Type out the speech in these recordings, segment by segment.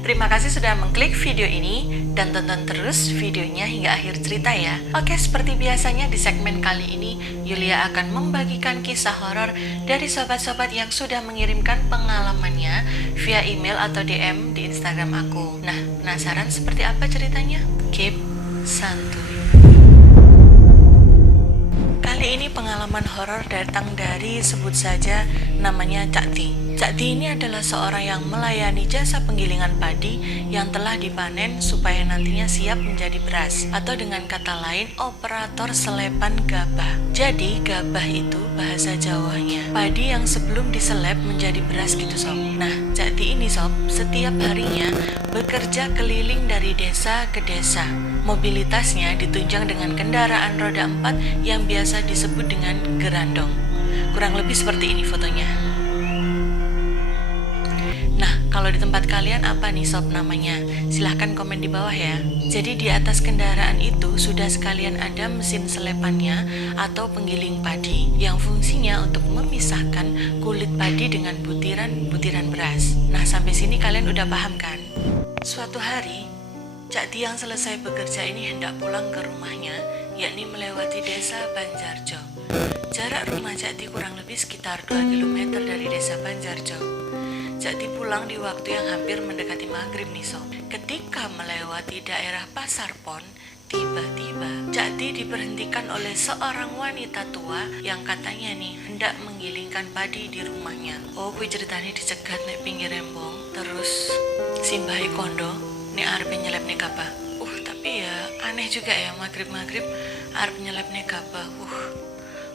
Terima kasih sudah mengklik video ini dan tonton terus videonya hingga akhir cerita ya. Oke, seperti biasanya di segmen kali ini Yulia akan membagikan kisah horor dari sobat-sobat yang sudah mengirimkan pengalamannya via email atau DM di Instagram aku. Nah, penasaran seperti apa ceritanya? Keep santuy. Kali ini pengalaman horor datang dari, sebut saja namanya Cak Ti. Cak Ti ini adalah seorang yang melayani jasa penggilingan padi yang telah dipanen supaya nantinya siap menjadi beras, atau dengan kata lain operator selepan gabah. Jadi gabah itu bahasa Jawanya padi yang sebelum diselep menjadi beras gitu sob. Nah, Cak Ti ini sob setiap harinya bekerja keliling dari desa ke desa. Mobilitasnya ditunjang dengan kendaraan roda 4 yang biasa disebut dengan gerandong. Kurang lebih seperti ini fotonya. Nah, kalau di tempat kalian apa nih sob namanya? Silahkan komen di bawah ya. Jadi di atas kendaraan itu sudah sekalian ada mesin selepannya atau penggiling padi yang fungsinya untuk memisahkan kulit padi dengan butiran-butiran beras. Nah, sampai sini kalian udah paham kan? Suatu hari Cak Ti yang selesai bekerja ini hendak pulang ke rumahnya, yakni melewati desa Banjarjo. Jarak rumah Cak Ti kurang lebih sekitar 2 km dari desa Banjarjo. Cak Ti pulang di waktu yang hampir mendekati maghrib nih sob. Ketika melewati daerah Pasar Pon, tiba-tiba Cak Ti diberhentikan oleh seorang wanita tua yang katanya nih hendak menggilingkan padi di rumahnya. Oh, kui ceritanya dicegat nek pinggir rembong, terus simbahi kondo nek arep nyelep nek gabah. Tapi ya aneh juga ya maghrib-maghrib arep nyelep nek gabah.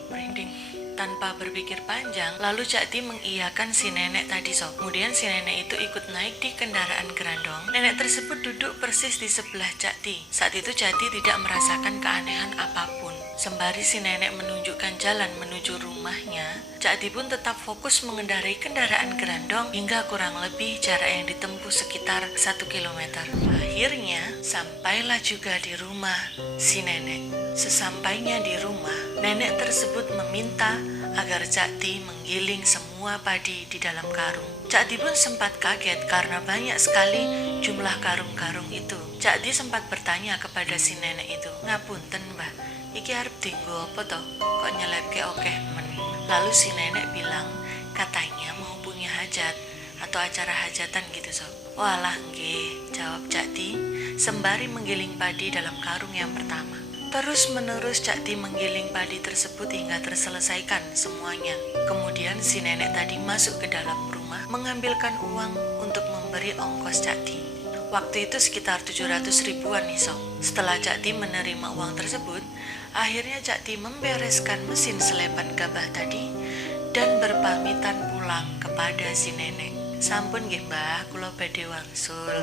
Merinding. Tanpa berpikir panjang, lalu Cak Ti mengiyakan si nenek tadi sob. Kemudian si nenek itu ikut naik di kendaraan gerandong. Nenek tersebut duduk persis di sebelah Cak Ti. Saat itu Cak Ti tidak merasakan keanehan apapun. Sembari si nenek menunjukkan jalan menuju rumahnya, Cak Ti pun tetap fokus mengendarai kendaraan gerandong hingga kurang lebih jarak yang ditempuh sekitar 1 km. Akhirnya, sampailah juga di rumah si nenek. Sesampainya di rumah, nenek tersebut meminta agar Cak Ti menggiling semua padi di dalam karung. Cak Ti pun sempat kaget karena banyak sekali jumlah karung-karung itu. Cak Ti sempat bertanya kepada si nenek itu, "Ngapunten mbah, iki arep dinggo apa toh? Kok nyelepke okeh men?" Lalu si nenek bilang, katanya mau punya hajat atau acara hajatan gitu sob. "Walah nggih," jawab Cak Ti sembari menggiling padi dalam karung yang pertama. Terus menerus Cak Ti menggiling padi tersebut hingga terselesaikan semuanya. Kemudian si nenek tadi masuk ke dalam rumah mengambilkan uang untuk memberi ongkos Cak Ti. Waktu itu sekitar 700 ribuan nih sob. Setelah Cak Ti menerima uang tersebut, akhirnya Cak Ti membereskan mesin selepan gabah tadi dan berpamitan pulang kepada si nenek. "Sampun nggih mbah, kula badhe wangsul."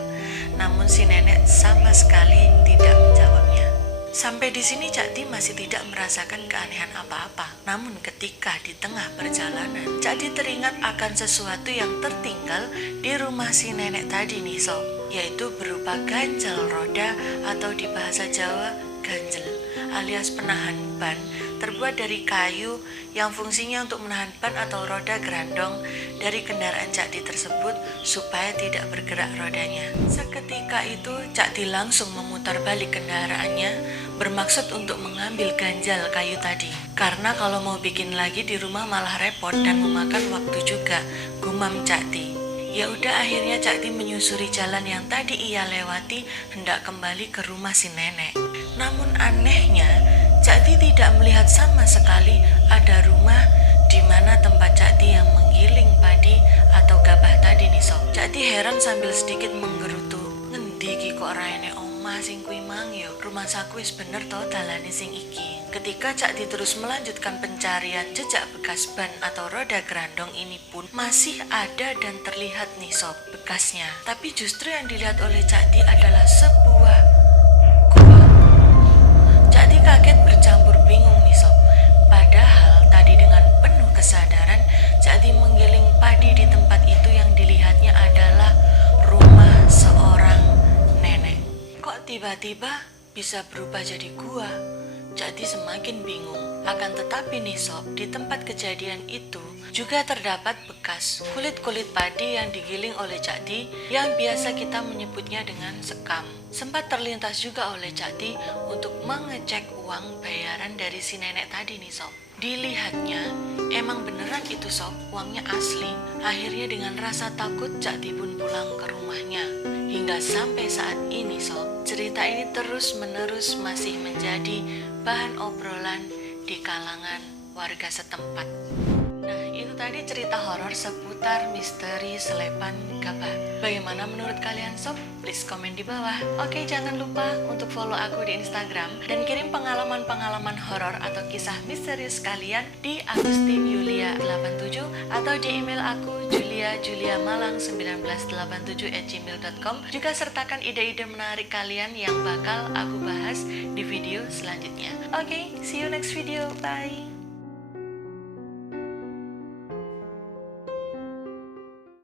Namun si nenek sama sekali tidak menjawabnya. Sampai di sini Cak Ti masih tidak merasakan keanehan apa-apa. Namun ketika di tengah perjalanan, Cak Ti teringat akan sesuatu yang tertinggal di rumah si nenek tadi nih sob, yaitu berupa ganjal roda atau di bahasa Jawa ganjel alias penahan ban, terbuat dari kayu yang fungsinya untuk menahan ban atau roda gerandong dari kendaraan Cak Ti tersebut supaya tidak bergerak rodanya. Seketika itu Cak Ti langsung memutar balik kendaraannya bermaksud untuk mengambil ganjal kayu tadi. Karena kalau mau bikin lagi di rumah malah repot dan memakan waktu juga, gumam Cak Ti. Ya udah, akhirnya Cak Ti menyusuri jalan yang tadi ia lewati hendak kembali ke rumah si nenek. Namun anehnya, Cak Ti tidak melihat sama sekali ada rumah di mana tempat Cak Ti yang menggiling padi atau gabah tadi nih sob. Cak Ti heran sambil sedikit menggerutu. Ngendi iki kok raine omah sing kuwi mang yo. Rumah saku wis bener to dalane sing iki. Ketika Cak Ti terus melanjutkan pencarian jejak bekas ban atau roda gerandong ini pun masih ada dan terlihat nih sob bekasnya. Tapi justru yang dilihat oleh Cak Ti adalah sebuah gua. Cak Ti kaget bercampur bingung nih sob. Padahal tadi dengan penuh kesadaran Cak Ti menggiling padi di tempat itu yang dilihatnya adalah rumah seorang nenek. Kok tiba-tiba bisa berubah jadi gua? Cak Ti semakin bingung. Akan tetapi nih sob, di tempat kejadian itu Juga terdapat bekas kulit-kulit padi yang digiling oleh Cak Di yang biasa kita menyebutnya dengan sekam. Sempat terlintas juga oleh Cak Di untuk mengecek uang bayaran dari si nenek tadi nih sob. Dilihatnya, emang beneran itu sob, uangnya asli. Akhirnya dengan rasa takut Cak Di pun pulang ke rumahnya. Hingga sampai saat ini sob, cerita ini terus-menerus masih menjadi bahan obrolan di kalangan warga setempat. Nah, itu tadi cerita horor seputar misteri selepan gabah. Bagaimana menurut kalian sob? Please komen di bawah. Oke, jangan lupa untuk follow aku di Instagram dan kirim pengalaman-pengalaman horor atau kisah misterius kalian di agustinyulia87 atau di email aku juliamalang1987@gmail.com. Juga sertakan ide-ide menarik kalian yang bakal aku bahas di video selanjutnya. Oke, see you next video. Bye.